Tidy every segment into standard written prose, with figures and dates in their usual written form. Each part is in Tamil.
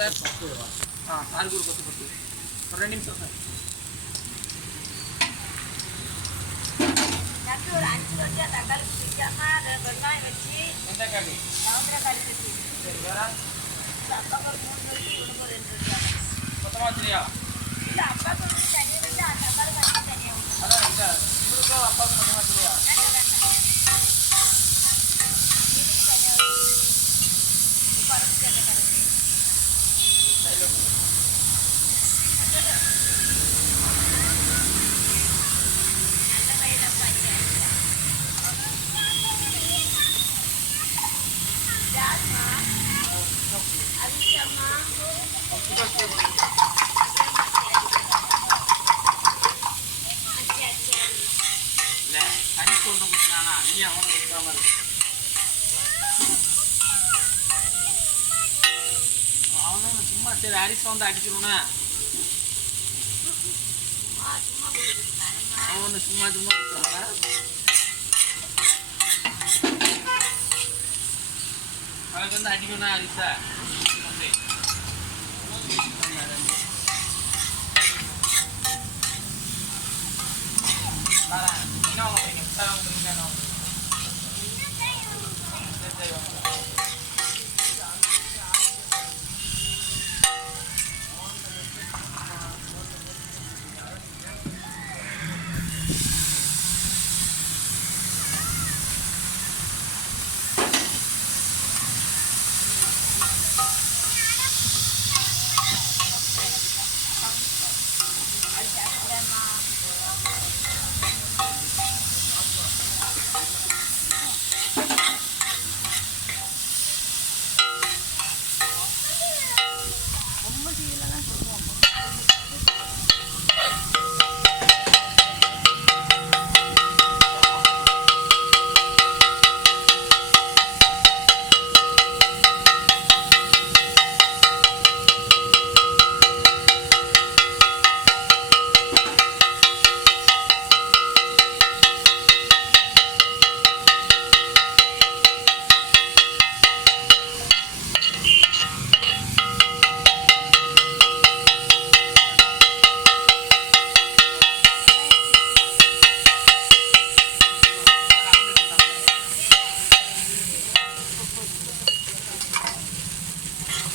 சார்? ஆளுக்கு ஒரு கொத்து கொத்து. ஒரு 2 நிமிஷம் சார். ஒரு 5 வெங்காயம் தக்காளி பிடிக்காம வெங்காயம் வச்சு வெண்டைக்காய் தக்காளி வச்சு சரி வேற அப்பாவுக்கு 3 வச்சு உனக்கு ஒரு 2 வெங்காயம் மொத்தமா சரியா? இல்லை அப்பாவுக்கு வந்து தனியாக வச்சு அந்த அப்பாவுக்கு வச்சு தனியாக விட்டு அதான் இல்லை உங்களுக்கும் அப்பாவுக்கு மொத்தமா சரியா? இதுக்கு தனியாக வச்சு குழம்பு கேட்ட கலந்து நல்ல வயதாக பாய்ச்சா யாருமா அதுக்கம்மா இல்லை அரிசி ஒன்று கொடுத்துனானா நீ அவனை கொடுக்காம இருக்கு அவனும் சும்மா சரி அரிசி வந்து அடிச்சிருவனா அவனு சும்மா சும்மா கொடுத்துறாங்க அவனுக்கு வந்து அடிக்கணும் அரிசா என்ன வாங்குறீங்க என்ன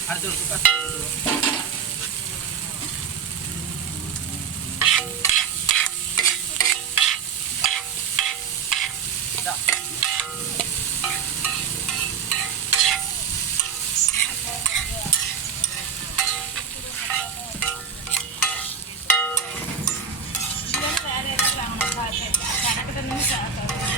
அடுத்து ஒரு குக்கர் வேறு எதாவது வாங்கணும் கணக்கிட்ட நிமிஷம்